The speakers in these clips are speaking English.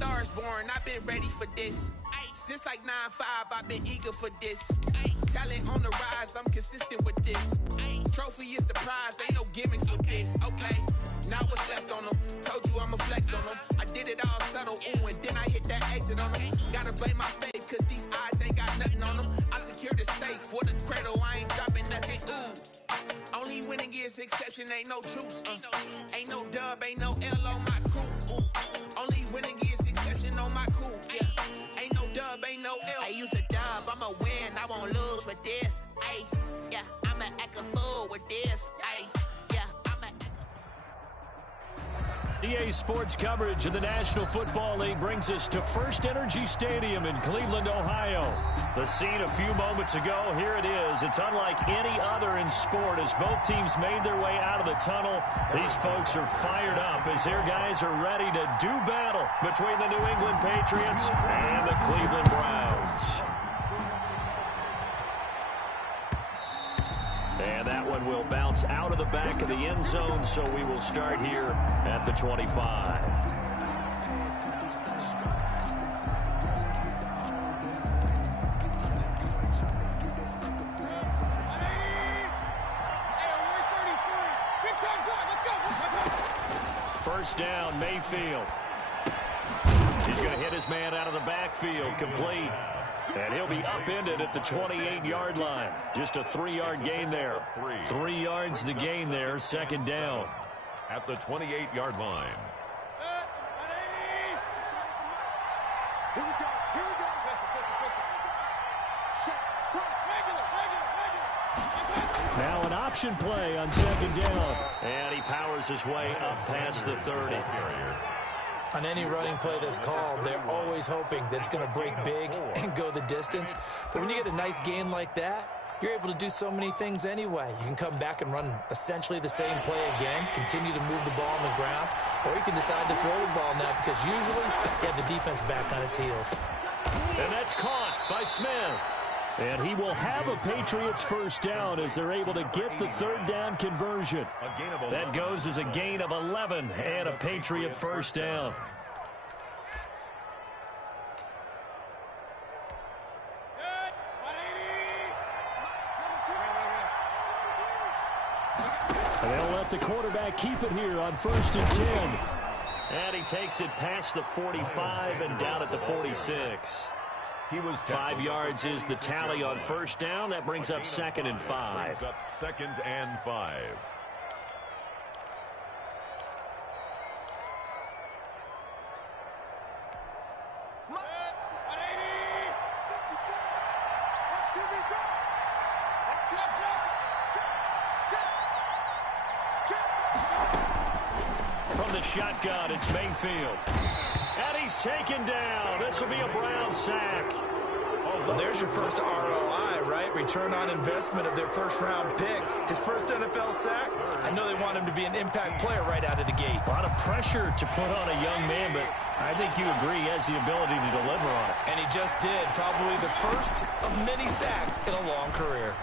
Stars born, I've been ready for this. Since like 9-5, I've been eager for this. Talent on the rise, I'm consistent with this. Trophy is the prize, ain't no gimmicks with this. Okay, now what's left on them? Told you I'ma flex on them. I did it all subtle, ooh, and then I hit that exit on them. Gotta blame my faith, cause these odds ain't got nothing on them. I secured the safe for the cradle, I ain't dropping nothing, ooh. Only winning is exception, ain't no truce. Ain't no dub, ain't no L on my crew. Only winning is exception on my crew. Yeah, ain't no dub, ain't no L. I use a dub, I'ma win, I won't lose with this. Ay, yeah, I'ma act a fool with this. Ay, yeah, I'ma act EA Sports coverage of the National Football League brings us to First Energy Stadium in Cleveland, Ohio. The scene a few moments ago, here it is. It's unlike any other in sport as both teams made their way out of the tunnel. These folks are fired up as their guys are ready to do battle between the New England Patriots and the Cleveland Browns. And that one will bounce out of the back of the end zone, so we will start here at the 25. First down, Mayfield. He's going to hit his man out of the backfield, complete. And he'll be upended at the 28-yard line. Just a 3-yard gain there. 3 yards the gain there, second down. At the 28-yard line. Now an option play on second down. And he powers his way up past the 30. On any running play that's called, they're always hoping that it's going to break big and go the distance. But when you get a nice gain like that, you're able to do so many things anyway. You can come back and run essentially the same play again, continue to move the ball on the ground, or you can decide to throw the ball now because usually you have the defense back on its heels. And that's caught by Smith. And he will have a Patriots first down as they're able to get the third down conversion. That goes as a gain of 11 and a Patriot first down. And they'll let the quarterback keep it here on 1st and 10. And he takes it past the 45 and down at the 46. 5 yards is the tally on first down. That brings up 2nd and 5. Second and 5. From the shotgun, it's Mayfield. And he's taken down. This will be a Brown sack. Well, there's your first ROI, right? Return on investment of their first-round pick. His first NFL sack, I know they want him to be an impact player right out of the gate. A lot of pressure to put on a young man, but I think you agree he has the ability to deliver on it. And he just did. Probably the first of many sacks in a long career.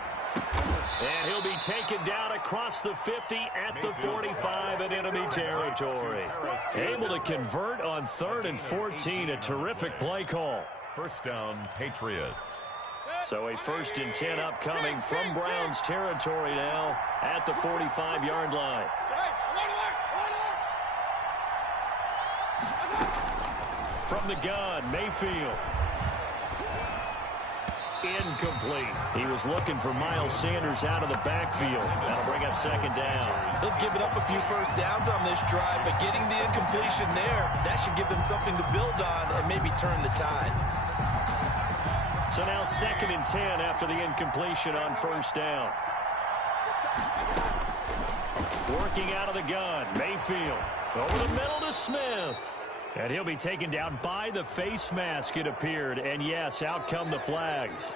And he'll be taken down across the 50 at the 45 in enemy territory. Able to convert on 3rd and 14. A terrific play call. First down, Patriots. So a 1st and 10 upcoming from Browns territory now at the 45-yard line. From the gun, Mayfield. Incomplete. He was looking for Miles Sanders out of the backfield. That'll bring up 2nd down. They've given up a few first downs on this drive, but getting the incompletion there, that should give them something to build on and maybe turn the tide. So now 2nd and 10 after the incompletion on first down. Working out of the gun, Mayfield. Over the middle to Smith. And he'll be taken down by the face mask, it appeared. And yes, out come the flags.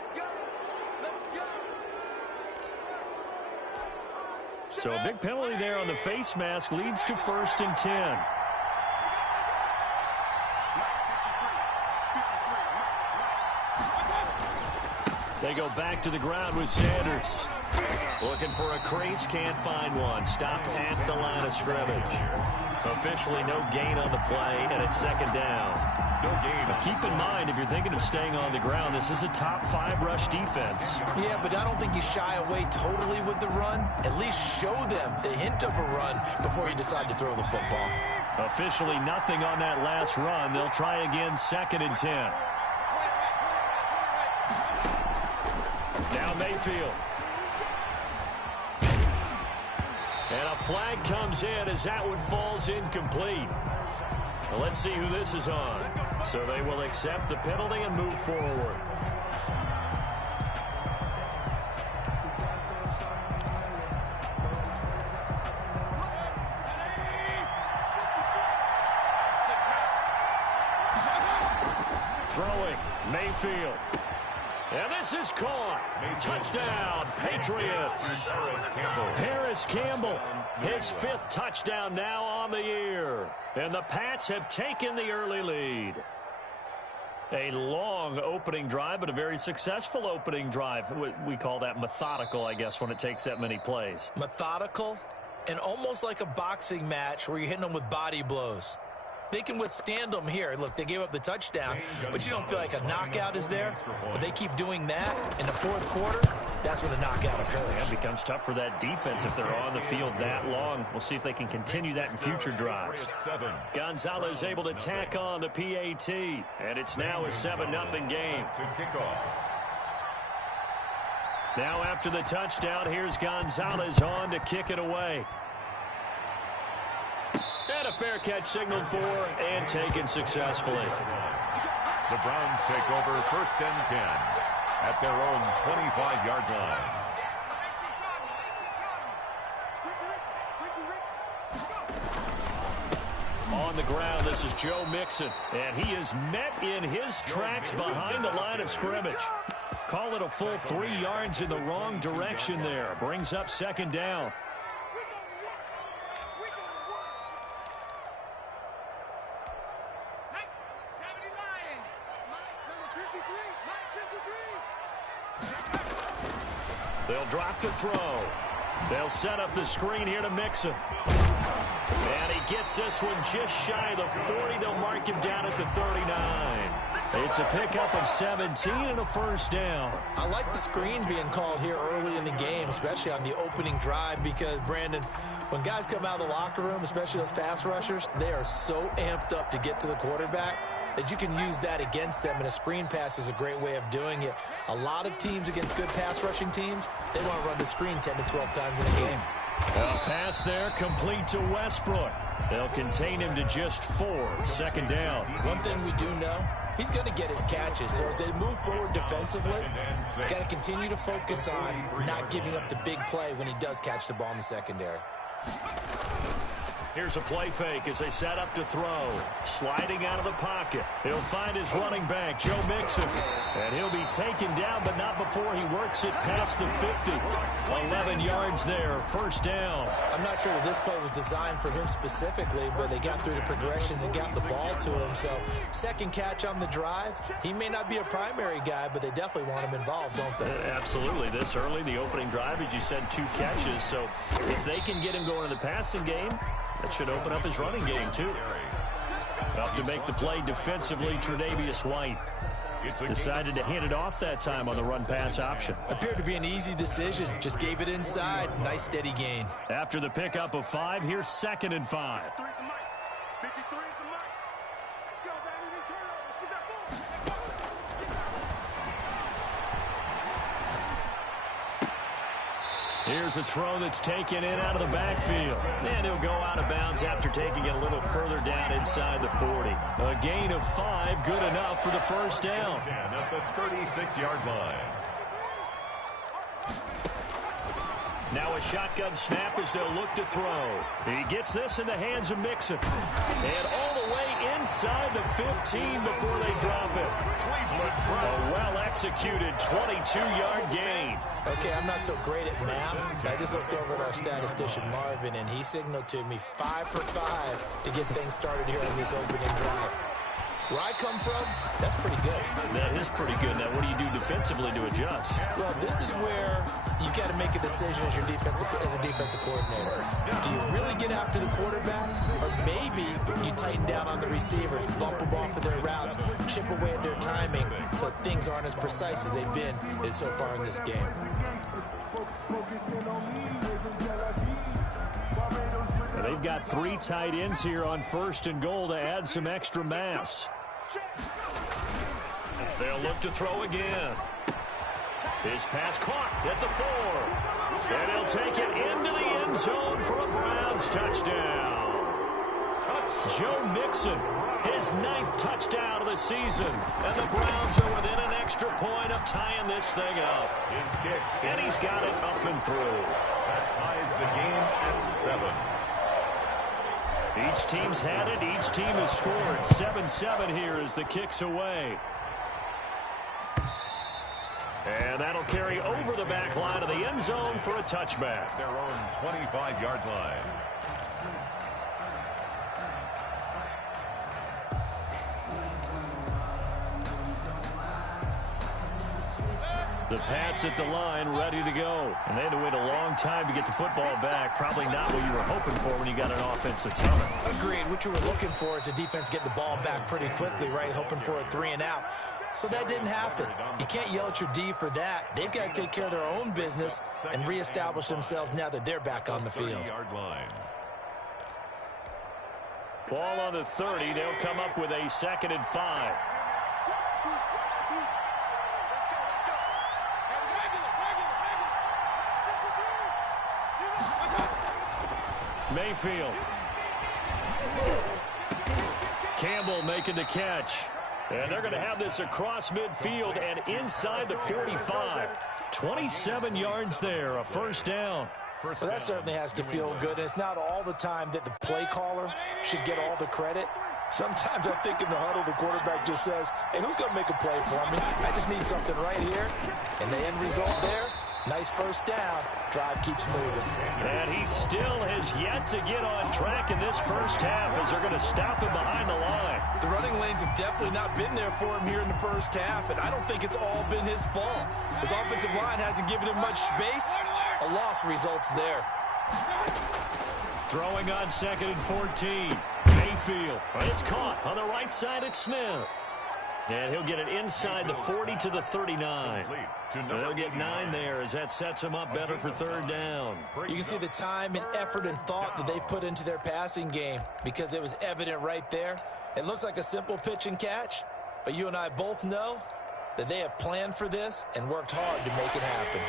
So a big penalty there on the face mask leads to 1st and 10. They go back to the ground with Sanders. Looking for a crease, can't find one. Stopped at the line of scrimmage. Officially no gain on the play, and it's second down. No gain. But keep in mind, if you're thinking of staying on the ground, this is a top 5 rush defense. Yeah, but I don't think you shy away totally with the run. At least show them the hint of a run before you decide to throw the football. Officially nothing on that last run. They'll try again, 2nd and 10. Now Mayfield. And a flag comes in as that one falls incomplete. Well, let's see who this is on. So they will accept the penalty and move forward. Throwing, Mayfield. And this is caught. Touchdown, Patriots. Paris Campbell, his 5th touchdown now on the year. And the Pats have taken the early lead. A long opening drive, but a very successful opening drive. We call that methodical, I guess, when it takes that many plays. Methodical and almost like a boxing match where you're hitting them with body blows. They can withstand them here. Look, they gave up the touchdown, but you don't feel like a knockout is there. But they keep doing that in the 4th quarter. That's when the knockout occurs. It becomes tough for that defense if they're on the field that long. We'll see if they can continue that in future drives. Gonzalez able to tack on the PAT, and it's now a 7-0 game. Now after the touchdown, here's Gonzalez on to kick it away. And a fair catch signaled for and taken successfully. The Browns take over 1st and 10 at their own 25-yard line. On the ground, this is Joe Mixon, and he is met in his tracks behind the line of scrimmage. Call it a full 3 yards in the wrong direction there. Brings up 2nd down. They'll drop to throw. They'll set up the screen here to Mixon. And he gets this one just shy of the 40. They'll mark him down at the 39. It's a pickup of 17 and a 1st down. I like the screen being called here early in the game, especially on the opening drive, because, Brandon, when guys come out of the locker room, especially those pass rushers, they are so amped up to get to the quarterback that you can use that against them, and a screen pass is a great way of doing it. A lot of teams against good pass rushing teams, they want to run the screen 10 to 12 times in a game. A pass there complete to Westbrook. They'll contain him to just 4. 2nd down. One thing we do know, he's going to get his catches. So as they move forward defensively, got to continue to focus on not giving up the big play when he does catch the ball in the secondary. Here's a play fake as they set up to throw. Sliding out of the pocket. He'll find his running back, Joe Mixon. And he'll be taken down, but not before he works it past the 50. 11 yards there, 1st down. I'm not sure that this play was designed for him specifically, but they got through the progressions and got the ball to him. So 2nd catch on the drive. He may not be a primary guy, but they definitely want him involved, don't they? Absolutely. This early, the opening drive, as you said, 2 catches. So if they can get him going in the passing game, that should open up his running game, too. Up to make the play defensively, Tre'Davious White. Decided to hand it off that time on the run-pass option. Appeared to be an easy decision. Just gave it inside. Nice, steady gain. After the pickup of 5, here's 2nd and 5. Here's a throw that's taken in out of the backfield. And he'll go out of bounds after taking it a little further down inside the 40. A gain of 5, good enough for the 1st down. At the 36-yard line. Now a shotgun snap as they'll look to throw. He gets this in the hands of Mixon. And all the way inside the 15 before they drop it. A well-executed 22-yard gain. Okay, I'm not so great at math. I just looked over at our statistician, Marvin, and he signaled to me 5 for 5 to get things started here on this opening drive. Where I come from, that's pretty good. That is pretty good. Now, what do you do defensively to adjust? Well, this is where you got to make a decision as a defensive coordinator. Do you really get after the quarterback, or maybe you tighten down on the receivers, bump them off of their routes, chip away at their timing, so things aren't as precise as they've been so far in this game. They've got 3 tight ends here on 1st and goal to add some extra mass. They'll look to throw again. His pass caught at the 4. And he'll take it into the end zone for a Browns touchdown. Joe Mixon, his 9th touchdown of the season. And the Browns are within an extra point of tying this thing up. His kick. And he's got it up and through. That ties the game at 7. Each team's had it. Each team has scored. 7-7 here as the kick's away. And that'll carry over the back line of the end zone for a touchback. Their own 25-yard line. The Pats at the line, ready to go. And they had to wait a long time to get the football back. Probably not what you were hoping for when you got an offense that's coming. Agreed. What you were looking for is the defense getting the ball back pretty quickly, right? Hoping for a 3 and out. So that didn't happen. You can't yell at your D for that. They've got to take care of their own business and reestablish themselves now that they're back on the field. 30-yard line. Ball on the 30. They'll come up with a 2nd and 5. Mayfield. Campbell making the catch. And they're going to have this across midfield and inside the 45. 27 yards there, a 1st down. Well, that certainly has to feel good. And it's not all the time that the play caller should get all the credit. Sometimes I think in the huddle, the quarterback just says, hey, who's going to make a play for me? I just need something right here. And the end result there, nice 1st down. Drive keeps moving. And he still has yet to get on track in this 1st half as they're going to stop him behind the line. The running lanes have definitely not been there for him here in the 1st half, and I don't think it's all been his fault. His offensive line hasn't given him much space. A loss results there. Throwing on 2nd and 14. Mayfield. It's caught on the right side at Smith. And he'll get it inside the 40 to the 39. They'll get 9 there as that sets him up better for 3rd down. You can see the time and effort and thought that they've put into their passing game because it was evident right there. It looks like a simple pitch and catch, but you and I both know that they have planned for this and worked hard to make it happen.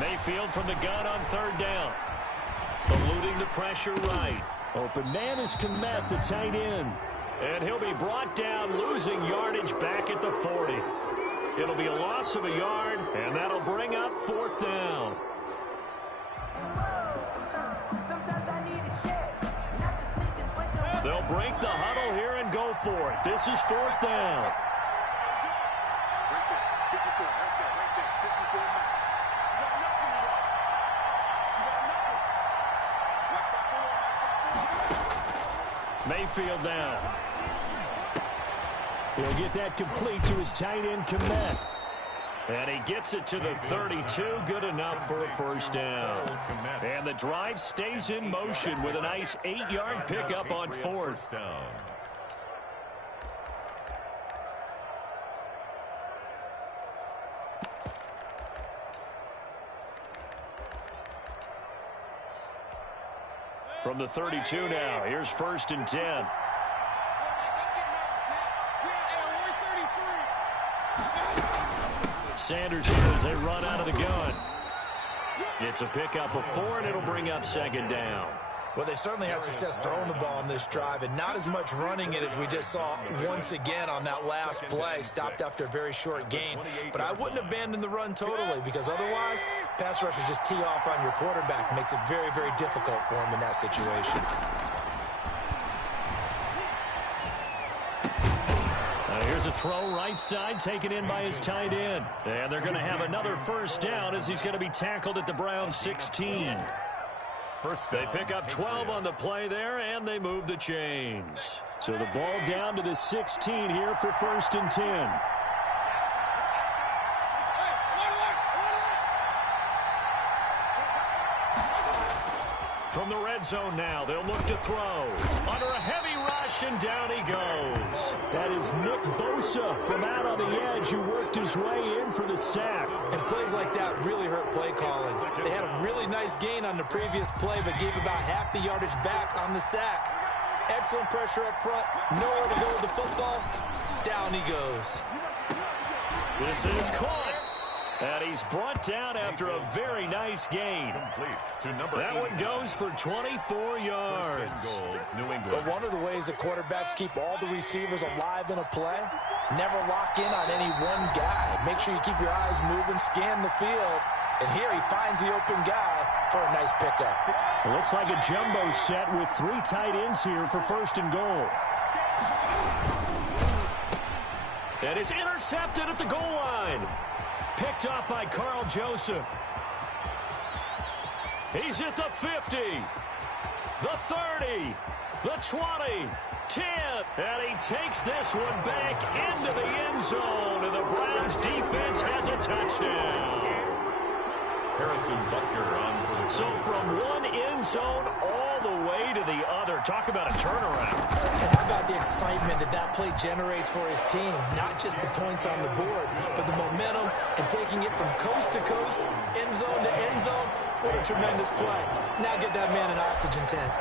Mayfield from the gun on 3rd down. Eluding the pressure right. Open man is Kmet, the tight end. And he'll be brought down, losing yardage back at the 40. It'll be a loss of a yard, and that'll bring up 4th down. They'll break the huddle here and go for it. This is 4th down. Mayfield down. He'll get that complete to his tight end, Kmet. And he gets it to the 32. Good enough for a 1st down. And the drive stays in motion with a nice 8-yard pickup on 4th down. From the 32 now, here's 1st and 10. Sanders here as they run out of the gun. It's a pickup of 4, and it'll bring up 2nd down. Well, they certainly had success throwing the ball on this drive, and not as much running it as we just saw once again on that last play. Stopped after a very short gain. But I wouldn't abandon the run totally, because otherwise, pass rushers just tee off on your quarterback. Makes it very, very difficult for him in that situation. Here's a throw right side, taken in by his tight end. And they're going to have another 1st down as he's going to be tackled at the Browns 16. First They down, pick up 12 on the play there, and they move the chains. So the ball down to the 16 here for 1st and 10. From the red zone now, they'll look to throw. Under a heavy rush, and down he goes. That is Nick Bosa from out on the edge who worked his way in for the sack. And plays like that really hurt play calling. They had a really nice gain on the previous play, but gave about half the yardage back on the sack. Excellent pressure up front. Nowhere to go with the football. Down he goes. This is caught. And he's brought down after a very nice gain. That one goes for 24 yards. New England. But one of the ways that quarterbacks keep all the receivers alive in a play, never lock in on any one guy. Make sure you keep your eyes moving, scan the field. And here he finds the open guy for a nice pickup. It looks like a jumbo set with 3 tight ends here for 1st and goal. And it's intercepted at the goal line. Picked up by Carl Joseph. He's at the 50, the 30, the 20, 10. And he takes this one back into the end zone. And the Browns defense has a touchdown. Harrison Butker on for the So from one end zone all the way to the other. Talk about a turnaround. And how about the excitement that play generates for his team? Not just the points on the board, but the momentum and taking it from coast to coast, end zone to end zone. What a tremendous play. Now get that man an oxygen tent.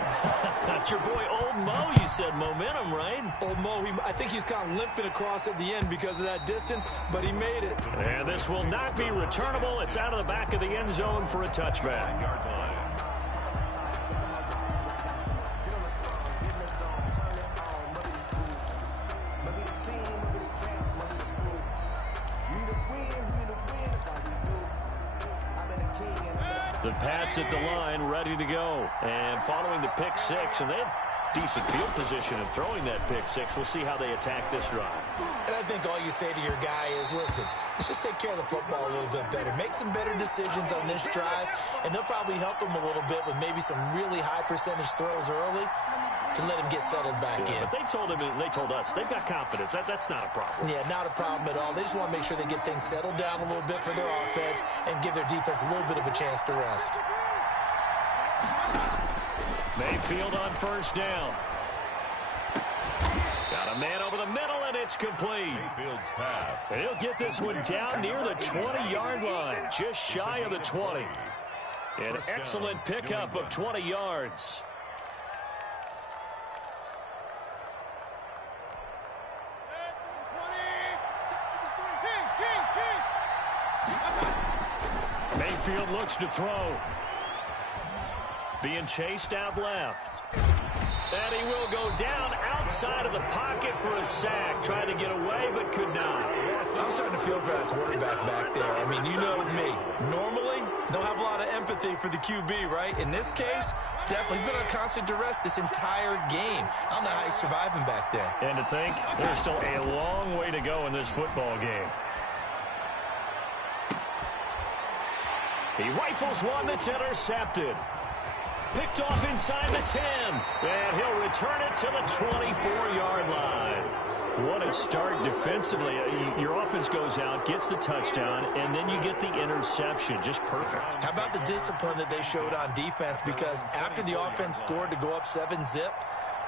Not your boy Old Mo, you said momentum, right? Old Mo, I think he's kind of limping across at the end because of that distance, but he made it. And this will not be returnable. It's out of the back of the end zone for a touchback. The Pats at the line, ready to go. And following the pick 6, and they had decent field position in throwing that pick 6. We'll see how they attack this drive. And I think all you say to your guy is, listen, let's just take care of the football a little bit better. Make some better decisions on this drive, and they'll probably help him a little bit with maybe some really high percentage throws early to let him get settled back in. But they told him, and they told us, they've got confidence. That's not a problem. Yeah, not a problem at all. They just want to make sure they get things settled down a little bit for their offense and give their defense a little bit of a chance to rest. Mayfield on 1st down. Got a man over the middle, and it's complete. Mayfield's pass. And he'll get this one down near the 20-yard line, just shy of the 20. An excellent pickup of 20 yards. Mayfield looks to throw. Being chased out left. And he will go down outside of the pocket for a sack. Tried to get away, but could not. I'm starting to feel for that quarterback back there. I mean, you know me. Normally, don't have a lot of empathy for the QB, right? In this case, definitely. He's been on constant duress this entire game. I don't know how he's surviving back there. And to think, there's still a long way to go in this football game. He rifles one that's intercepted. Picked off inside the 10. And he'll return it to the 24-yard line. What a start defensively. Your offense goes out, gets the touchdown, and then you get the interception. Just perfect. How about the discipline that they showed on defense? Because after the offense scored to go up 7-zip,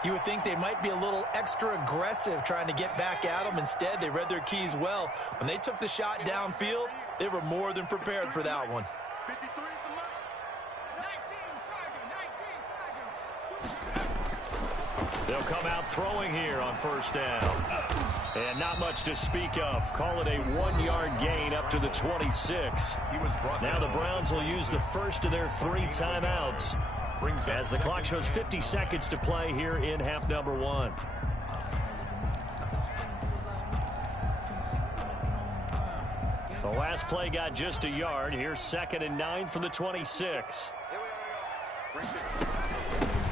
you would think they might be a little extra aggressive trying to get back at them. Instead, they read their keys well. When they took the shot downfield, they were more than prepared for that one. They'll come out throwing here on 1st down. And not much to speak of. Call it a 1-yard gain up to the 26. Now the Browns will use the first of their 3 timeouts as the clock shows 50 seconds to play here in half number 1. The last play got just a yard. Here's 2nd and 9 from the 26.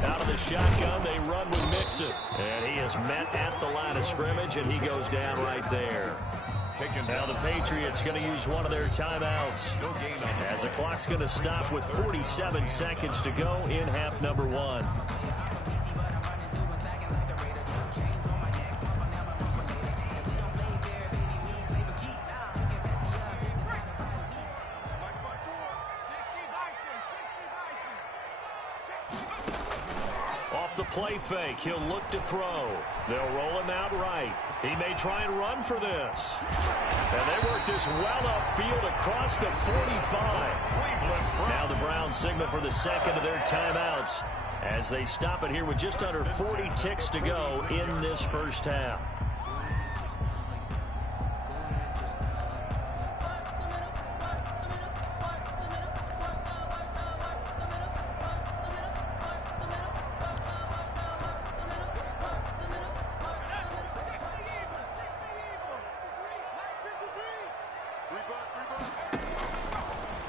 Out of the shotgun, they run with Mixon. And he is met at the line of scrimmage, and he goes down right there. Now the Patriots going to use one of their timeouts as the clock's going to stop with 47 seconds to go in half number 1. The play fake. He'll look to throw. They'll roll him out right. He may try and run for this. And they work this well upfield across the 45. Now the Browns signal for the second of their timeouts as they stop it here with just under 40 ticks to go in this first half.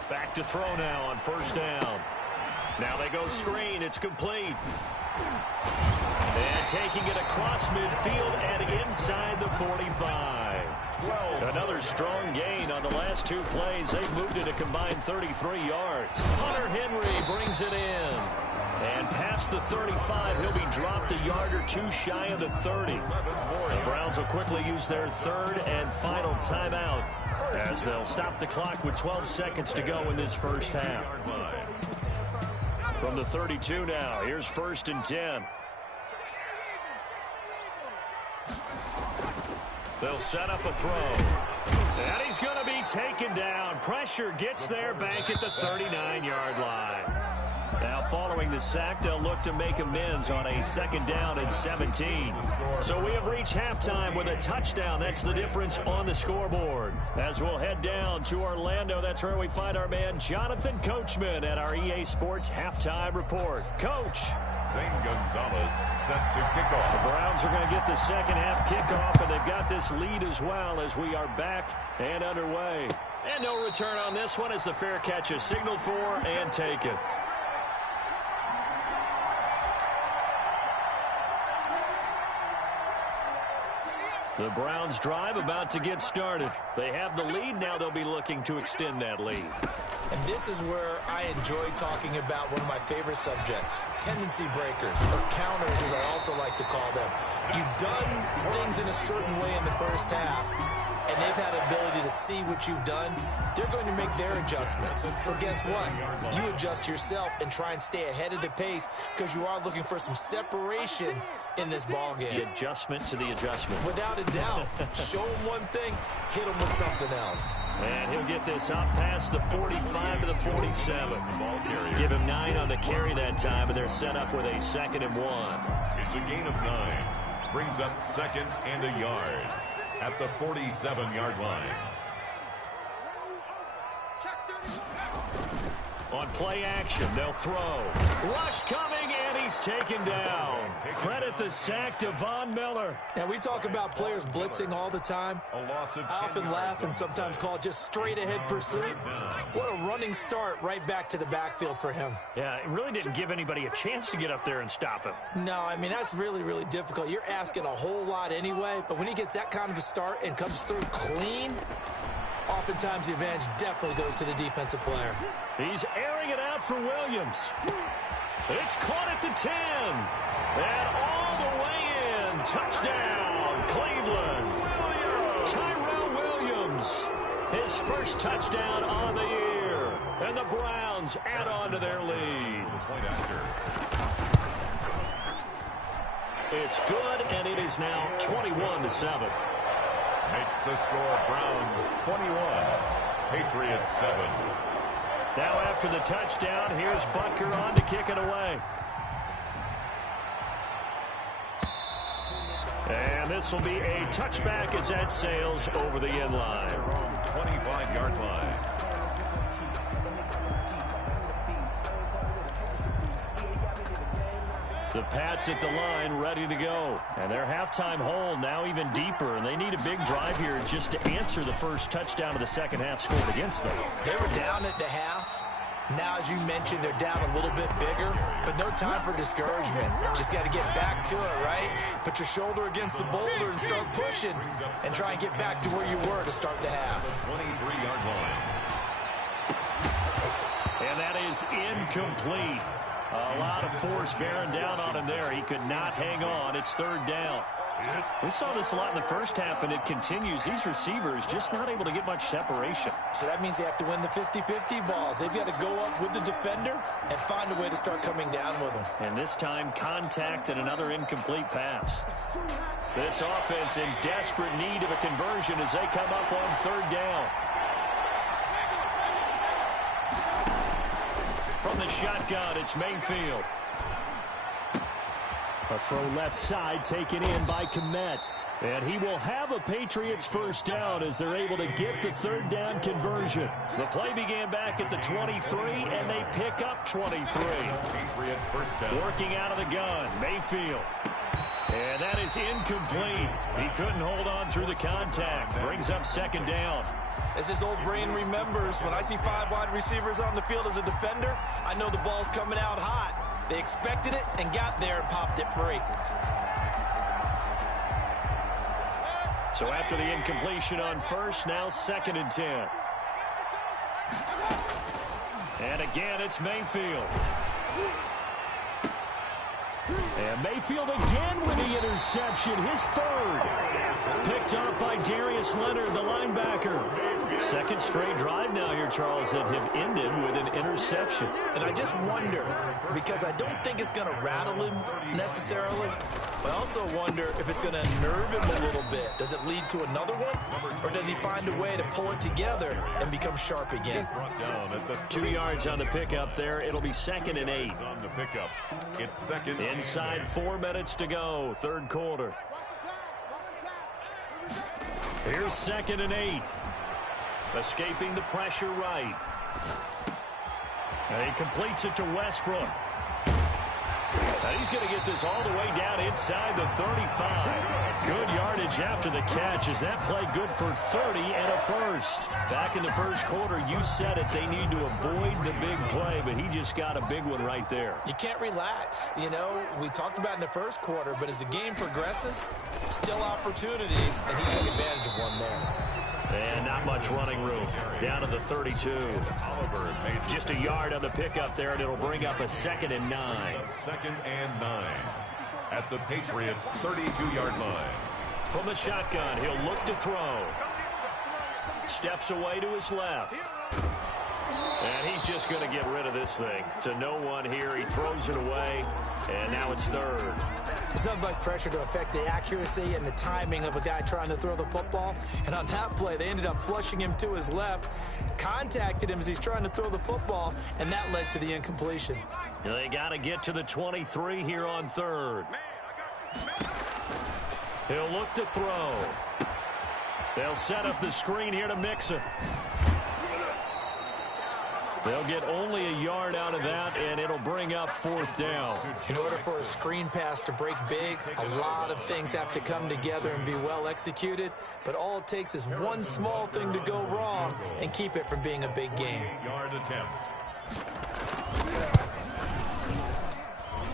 Back to throw now on first down. Now they go screen. It's complete. And taking it across midfield and inside the 45. Another strong gain on the last two plays. They've moved it a combined 33 yards. Hunter Henry brings it in. And past the 35, he'll be dropped a yard or two shy of the 30. The Browns will quickly use their third and final timeout as they'll stop the clock with 12 seconds to go in this first half. From the 32 now, here's 1st and 10. They'll set up a throw. And he's going to be taken down. Pressure gets there back at the 39-yard line. Now, following the sack, they'll look to make amends on a 2nd down and 17. So we have reached halftime with a touchdown. That's the difference on the scoreboard. As we'll head down to Orlando, that's where we find our man Jonathan Coachman at our EA Sports Halftime Report. Coach. Zane Gonzalez set to kick off. The Browns are going to get the second half kickoff, and they've got this lead as well as we are back and underway. And no return on this one as the fair catch is signaled for and taken. The Browns drive about to get started. They have the lead. Now they'll be looking to extend that lead. And this is where I enjoy talking about one of my favorite subjects, tendency breakers, or counters as I also like to call them. You've done things in a certain way in the first half, and they've had ability to see what you've done. They're going to make their adjustments. So guess what? You adjust yourself and try and stay ahead of the pace because you are looking for some separation in this ball game. The adjustment to the adjustment. Without a doubt. Show him one thing, hit him with something else. And he'll get this out past the 45 to the 47. Give him 9 on the carry that time, and they're set up with a 2nd and 1. It's a gain of 9. Brings up 2nd and a yard at the 47-yard line. On play action, they'll throw. Rush coming, and he's taken down. Credit the sack to Von Miller. Now, we talk about players blitzing all the time. I often laugh and sometimes call it just straight-ahead pursuit. What a running start right back to the backfield for him. Yeah, it really didn't give anybody a chance to get up there and stop him. No, I mean, that's really, really difficult. You're asking a whole lot anyway, but when he gets that kind of a start and comes through clean, oftentimes the advantage definitely goes to the defensive player. He's airing it out for Williams. It's caught at the 10. And all the way in. Touchdown, Cleveland. Tyrell Williams. His first touchdown on the year. And the Browns add on to their lead. It's good, and it is now 21-7. Makes the score Browns 21, Patriots 7. Now after the touchdown, here's Butker on to kick it away. And this will be a touchback as that sails over the end line. 25-yard line. The Pats at the line ready to go. And their halftime hole now even deeper. And they need a big drive here just to answer the first touchdown of the second half scored against them. They were down at the half. Now, as you mentioned, they're down a little bit bigger, but no time for discouragement. Just got to get back to it, right? Put your shoulder against the boulder and start pushing and try and get back to where you were to start the half. 23-yard line. And that is incomplete. A lot of force bearing down on him there. He could not hang on. It's third down. We saw this a lot in the first half, and it continues. These receivers just not able to get much separation. So that means they have to win the 50-50 balls. They've got to go up with the defender and find a way to start coming down with them. And this time, contact and another incomplete pass. This offense in desperate need of a conversion as they come up on third down. From the shotgun, it's Mayfield. A throw left side taken in by Kmet. And he will have a Patriots first down as they're able to get the third down conversion. The play began back at the 23, and they pick up 23. Patriot first down. Working out of the gun, Mayfield. And that is incomplete. He couldn't hold on through the contact. Brings up second down. As his old brain remembers, when I see 5 wide receivers on the field as a defender, I know the ball's coming out hot. They expected it and got there and popped it free. So after the incompletion on first, now 2nd and 10. And again, it's Mayfield. And Mayfield again with the interception, his third. Picked off by Darius Leonard, the linebacker. Second straight drive now here, Charles, that have ended with an interception. And I just wonder, because I don't think it's going to rattle him necessarily, but I also wonder if it's going to nerve him a little bit. Does it lead to another one, or does he find a way to pull it together and become sharp again? 2 yards on the pickup there. It'll be 2nd and 8. On the pickup. It's second. Inside 4 minutes to go, third quarter. Here's 2nd and 8. Escaping the pressure right. And he completes it to Westbrook. And he's going to get this all the way down inside the 35. Good yardage after the catch. Is that play good for 30 and a first? Back in the first quarter, you said it. They need to avoid the big play, but he just got a big one right there. You can't relax. You know, we talked about in the first quarter, but as the game progresses, still opportunities, and he took advantage of one there. And not much running room. Down to the 32. Just a yard on the pickup there, and it'll bring up a 2nd and 9. 2nd and 9 at the Patriots' 32-yard line. From the shotgun, he'll look to throw. Steps away to his left. And he's just going to get rid of this thing. To no one here. He throws it away, and now it's third. It's nothing like pressure to affect the accuracy and the timing of a guy trying to throw the football. And on that play, they ended up flushing him to his left, contacted him as he's trying to throw the football, and that led to the incompletion. They got to get to the 23 here on third. He'll look to throw. They'll set up the screen here to Mixon. They'll get only a yard out of that, and it'll bring up 4th down. In order for a screen pass to break big, a lot of things have to come together and be well executed, but all it takes is one small thing to go wrong and keep it from being a big game. 8-yard attempt.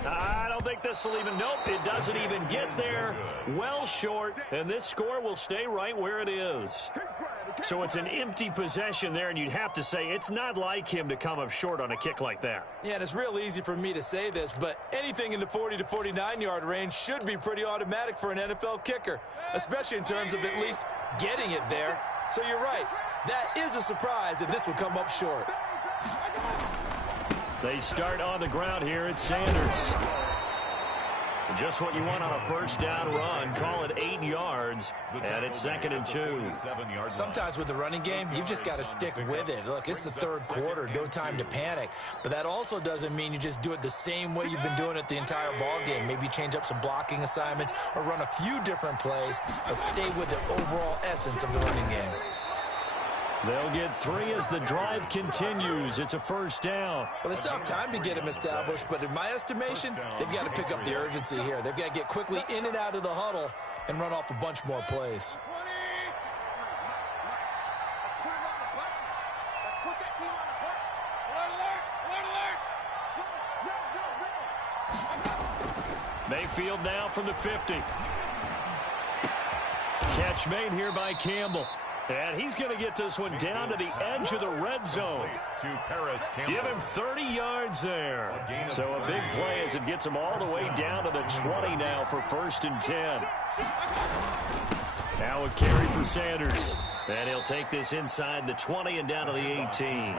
I don't think this will even, nope, it doesn't even get there. Well short, and this score will stay right where it is. So it's an empty possession there, and you'd have to say it's not like him to come up short on a kick like that. Yeah, and it's real easy for me to say this, but anything in the 40 to 49-yard range should be pretty automatic for an NFL kicker, especially in terms of at least getting it there. So you're right. That is a surprise that this would come up short. They start on the ground here at Sanders. Just what you want on a first down run. Call it 8 yards, and it's 2nd and 2. Sometimes with the running game, you've just got to stick with it. Look, it's the third quarter, no time to panic. But that also doesn't mean you just do it the same way you've been doing it the entire ball game. Maybe change up some blocking assignments or run a few different plays, but stay with the overall essence of the running game. They'll get 3 as the drive continues. It's a first down. Well, they still have time to get him established, but in my estimation, they've got to pick up the urgency here. They've got to get quickly in and out of the huddle and run off a bunch more plays. Mayfield now from the 50. Catch made here by Campbell. And he's going to get this one down to the edge of the red zone. Give him 30 yards there. So a big play as it gets him all the way down to the 20 now for 1st and 10. Now a carry for Sanders. And he'll take this inside the 20 and down to the 18.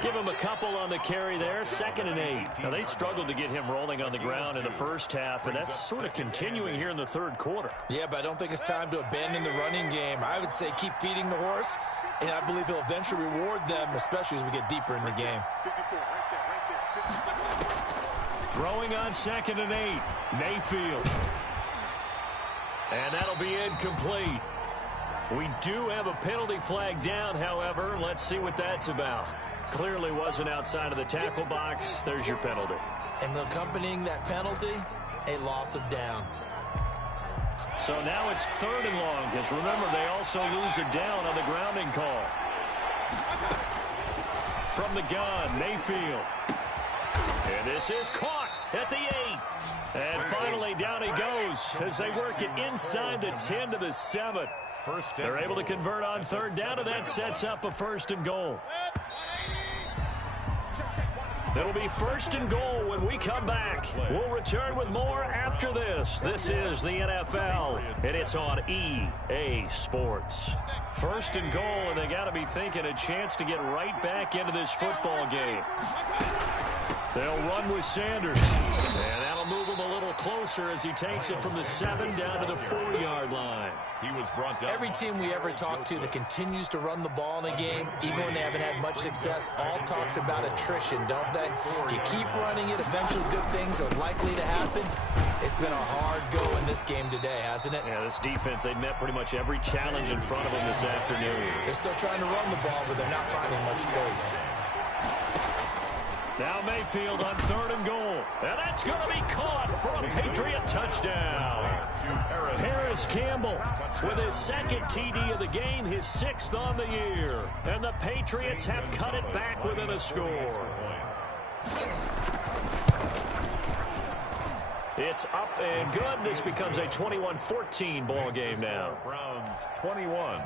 Give him a couple on the carry there, 2nd and 8. Now, they struggled to get him rolling on the ground in the first half, and that's sort of continuing here in the 3rd quarter. Yeah, but I don't think it's time to abandon the running game. I would say keep feeding the horse, and I believe he'll eventually reward them, especially as we get deeper in the game. Throwing on 2nd and 8, Mayfield. And that'll be incomplete. We do have a penalty flag down, however. Let's see what that's about. Clearly wasn't outside of the tackle box. There's your penalty. And accompanying that penalty, a loss of down. So now it's 3rd and long, because remember, they also lose a down on the grounding call. From the gun, Mayfield. And this is caught at the 8. And finally down he goes as they work it inside the 10 to the 7. They're able to convert on 3rd down, and that sets up a 1st and goal. It'll be 1st and goal when we come back. We'll return with more after this. This is the NFL, and it's on EA Sports. 1st and goal, and they got to be thinking a chance to get right back into this football game. They'll run with Sanders, and that'll move him a little closer as he takes it from the 7 down to the 4-yard line. He was brought down. Every team we ever talk to that continues to run the ball in a game, even when they haven't had much success, all talks about attrition, don't they? If you keep running it, eventually good things are likely to happen. It's been a hard go in this game today, hasn't it? Yeah, this defense, they met pretty much every challenge in front of them this afternoon. They're still trying to run the ball, but they're not finding much space. Now Mayfield on 3rd and goal. And that's going to be caught for a Patriot touchdown. Harris Campbell with his 2nd TD of the game, his 6th on the year. And the Patriots have cut it back within a score. It's up and good. This becomes a 21-14 ball game now. Browns 21,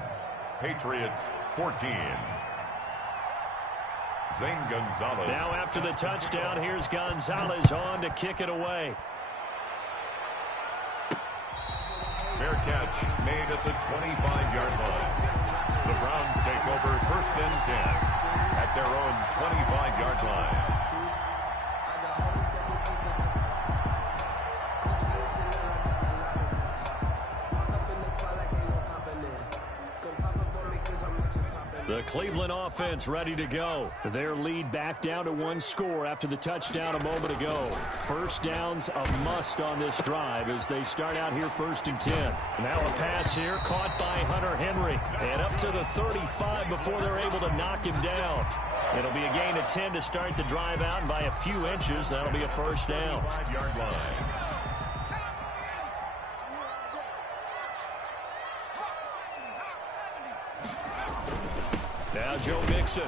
Patriots 14. Zane Gonzalez. Now after the touchdown, here's Gonzalez on to kick it away. Fair catch made at the 25-yard line. The Browns take over 1st and 10 at their own 25-yard line. The Cleveland offense ready to go. Their lead back down to 1 score after the touchdown a moment ago. 1st down's a must on this drive as they start out here 1st and 10. Now a pass here caught by Hunter Henry. And up to the 35 before they're able to knock him down. It'll be a gain of 10 to start the drive out, and by a few inches, that'll be a 1st down. 5-yard line. Now Joe Mixon.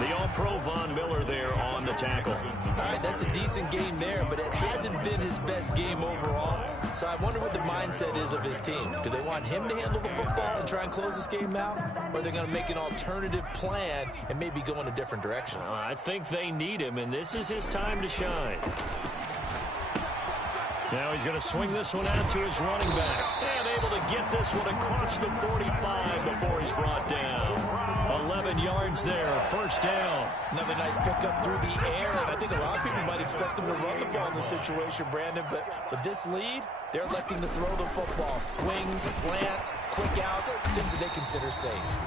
The All-Pro Von Miller there on the tackle. All right, that's a decent game there, but it hasn't been his best game overall. So I wonder what the mindset is of his team. Do they want him to handle the football and try and close this game out? Or are they going to make an alternative plan and maybe go in a different direction? I think they need him, and this is his time to shine. Now he's going to swing this one out to his running back. And able to get this one across the 45 before he's brought down. 11 yards there, 1st down. Another nice pickup through the air, and I think a lot of people might expect him to run the ball in this situation, Brandon, but with this lead, they're electing to throw the football. Swings, slants, quick outs, things that they consider safe.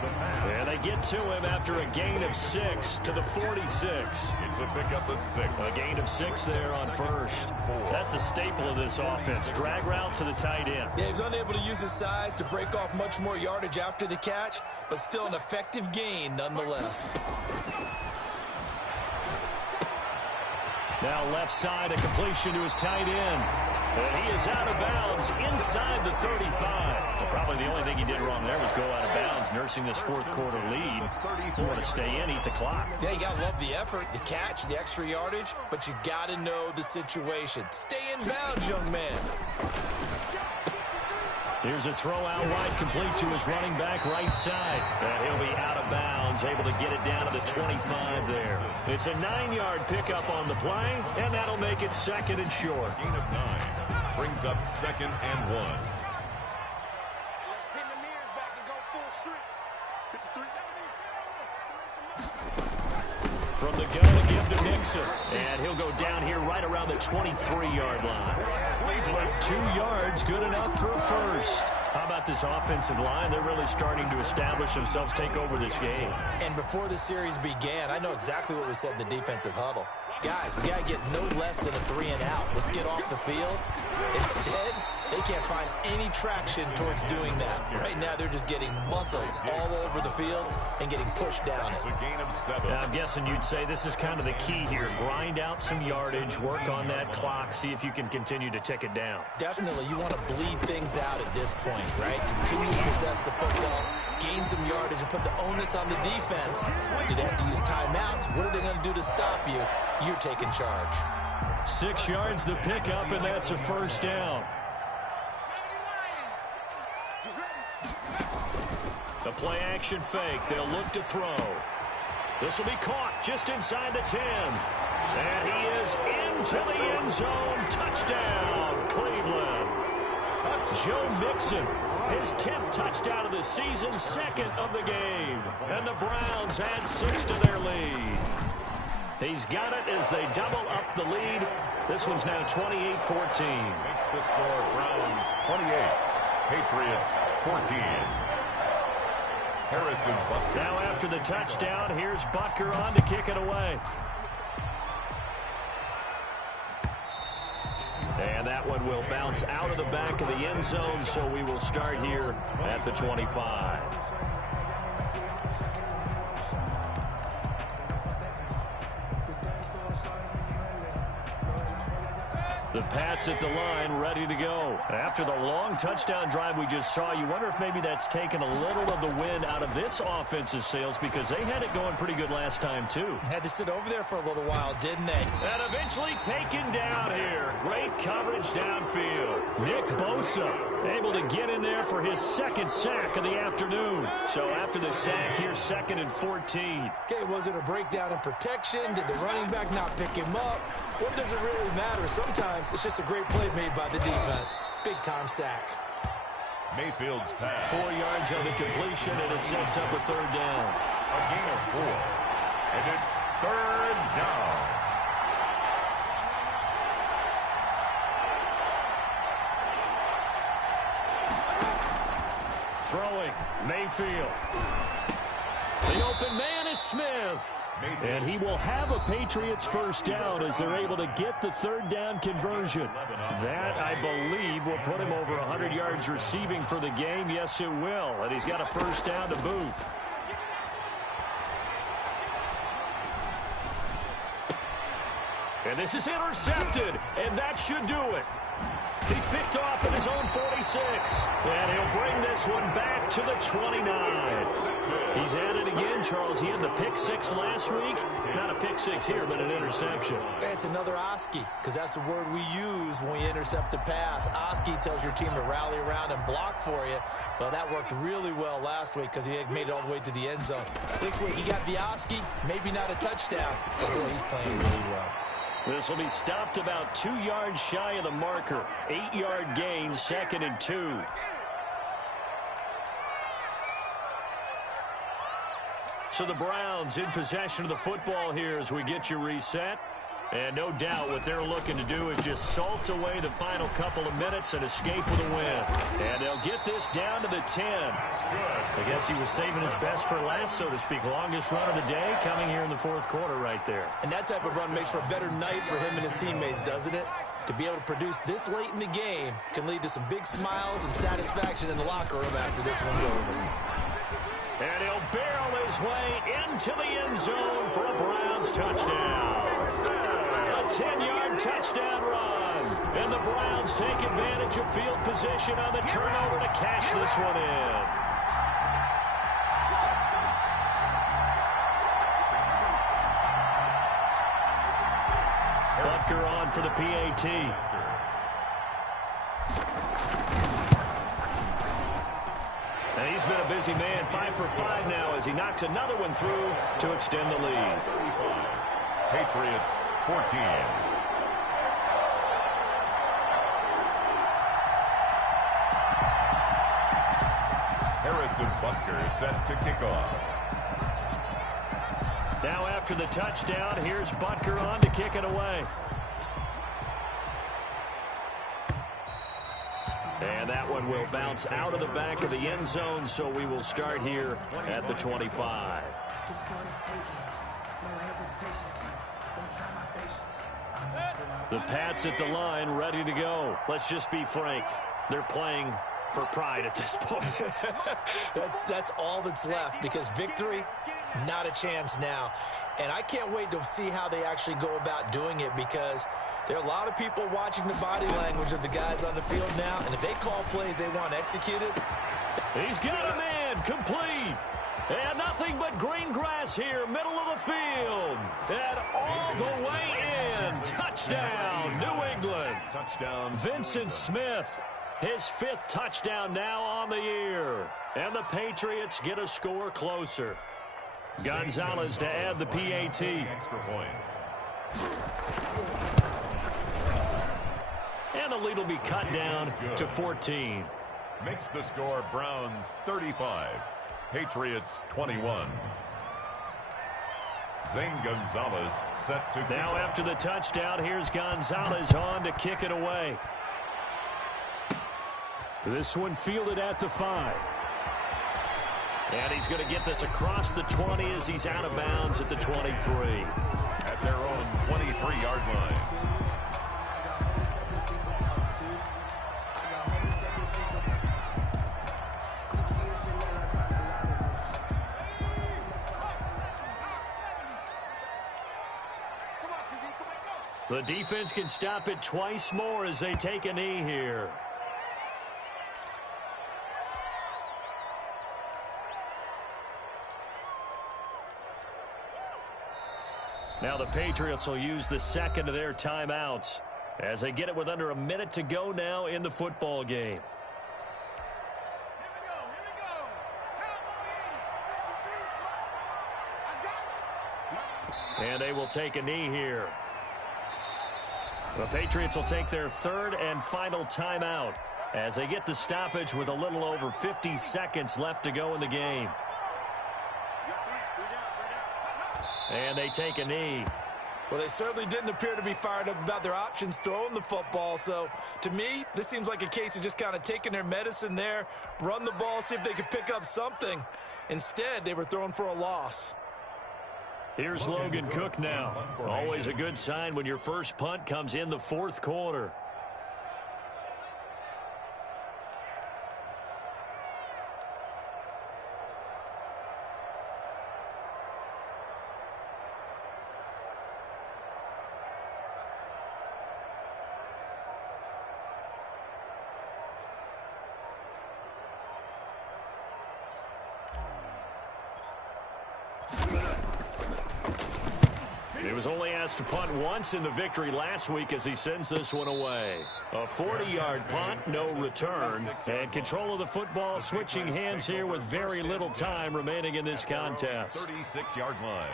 And they get to him after a gain of 6 to the 46. It's a pickup of 6. A gain of 6 there on 1st. That's a staple of this offense. Drag route to the tight end. Yeah, he was unable to use his size to break off much more yardage after the catch, but still an effective gain nonetheless. Now left side, a completion to his tight end. And he is out of bounds inside the 35. Well, probably the only thing he did wrong there was go out of bounds, nursing this fourth quarter lead. You want to stay in, eat the clock. Yeah, you got to love the effort, the catch, the extra yardage, but you got to know the situation. Stay in bounds, young man. Here's a throw out wide, complete to his running back right side. And he'll be out of bounds, able to get it down to the 25 there. It's a 9-yard pickup on the play, and that'll make it second and short. Gain of 9 brings up 2nd and 1. From the gun to give to Mixon. And he'll go down here right around the 23-yard line. 2 yards, good enough for a first. How about this offensive line? They're really starting to establish themselves, take over this game. And before the series began, I know exactly what we said in the defensive huddle. Guys, we got to get no less than a 3 and out. Let's get off the field. Instead, they can't find any traction towards doing that. Right now, they're just getting muscled all over the field and getting pushed down. It's a gain of 7. Now, I'm guessing you'd say this is kind of the key here. Grind out some yardage, work on that clock, see if you can continue to tick it down. Definitely, you want to bleed things out at this point, right? Continue to possess the football, gain some yardage, and put the onus on the defense. Do they have to use timeouts? What are they going to do to stop you? You're taking charge. 6 yards the pickup, and that's a first down. The play action fake. They'll look to throw. This will be caught just inside the 10. And he is into the end zone. Touchdown, Cleveland. Joe Mixon, his 10th touchdown of the season, 2nd of the game. And the Browns add 6 to their lead. He's got it as they double up the lead. This one's now 28-14. Makes the score Browns 28, Patriots 14. Harrison Butker. Now after the touchdown, here's Butker on to kick it away. And that one will bounce out of the back of the end zone, so we will start here at the 25. The Pats at the line, ready to go. After the long touchdown drive we just saw, you wonder if maybe that's taken a little of the wind out of this offensive sails, because they had it going pretty good last time, too. Had to sit over there for a little while, didn't they? And eventually taken down here. Great coverage downfield. Nick Bosa able to get in there for his 2nd sack of the afternoon. So after the sack, here's 2nd and 14. Okay, was it a breakdown in protection? Did the running back not pick him up? What does it really matter? Sometimes it's just a great play made by the defense. Big-time sack. Mayfield's pass. 4 yards on the completion, and it sets up a 3rd down. A gain of 4. And it's 3rd down. Throwing, Mayfield. The open man is Smith. And he will have a Patriots first down as they're able to get the 3rd down conversion. That, I believe, will put him over 100 yards receiving for the game. Yes, it will. And he's got a first down to boot. And this is intercepted, and that should do it. He's picked off at his own 46. And he'll bring this one back to the 29. He's at it again, Charles. He had the pick 6 last week. Not a pick 6 here, but an interception. It's another Oski, because that's the word we use when we intercept a pass. Oski tells your team to rally around and block for you. Well, that worked really well last week because he made it all the way to the end zone. This week he got the Oski, maybe not a touchdown, but boy, he's playing really well. This will be stopped about 2 yards shy of the marker. 8-yard gain, 2nd and 2. So the Browns in possession of the football here as we get you reset. And no doubt what they're looking to do is just salt away the final couple of minutes and escape with a win. And they'll get this down to the 10. I guess he was saving his best for last, so to speak. Longest run of the day coming here in the 4th quarter right there. And that type of run makes for a better night for him and his teammates, doesn't it? To be able to produce this late in the game can lead to some big smiles and satisfaction in the locker room after this one's over. And he'll barrel his way into the end zone for a Browns touchdown. A 10-yard touchdown run. And the Browns take advantage of field position on the turnover to cash this one in. Butker on for the PAT. And he's been a busy man, 5 for 5 now as he knocks another one through to extend the lead. 35. Patriots 14. Harrison Butker set to kick off. Now after the touchdown, here's Butker on to kick it away. And that one will bounce out of the back of the end zone, so we will start here at the 25. The Pats at the line, ready to go. Let's just be frank. They're playing for pride at this point. That's all that's left, because victory, not a chance now. And I can't wait to see how they actually go about doing it, because there are a lot of people watching the body language of the guys on the field now, and if they call plays they want executed. He's got a man, complete. And nothing but green grass here, middle of the field. And all the way in. Touchdown, New England. Touchdown. Vincent Smith, his 5th touchdown now on the year. And the Patriots get a score closer. Gonzalez to add the PAT. Extra point. And the lead will be cut down to 14. Makes the score Browns 35. Patriots 21. Zane Gonzalez set to now after the touchdown, here's Gonzalez on to kick it away. This one fielded at the 5. And he's going to get this across the 20 as he's out of bounds at the 23. At their own 23-yard line. The defense can stop it twice more as they take a knee here. Now the Patriots will use the second of their timeouts as they get it with under a minute to go now in the football game. And they will take a knee here. The Patriots will take their 3rd and final timeout as they get the stoppage with a little over 50 seconds left to go in the game. And they take a knee. Well, they certainly didn't appear to be fired up about their options throwing the football. So, to me, this seems like a case of just kind of taking their medicine there, run the ball, see if they could pick up something. Instead, they were throwing for a loss. Here's Logan Cook now. Always a good sign when your first punt comes in the 4th quarter. He was only asked to punt once in the victory last week as he sends this one away. A 40-yard punt, no return. And control of the football switching hands here with very little time remaining in this contest. 36-yard line.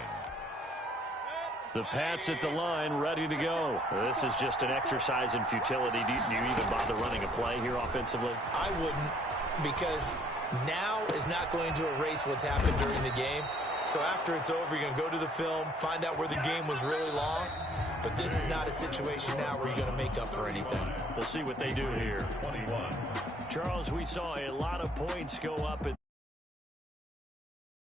The Pats at the line, ready to go. This is just an exercise in futility. Do you even bother running a play here offensively? I wouldn't, because now is not going to erase what's happened during the game. So after it's over, you're going to go to the film, find out where the game was really lost. But this is not a situation now where you're going to make up for anything. We'll see what they do here. 21. Charles, we saw a lot of points go up.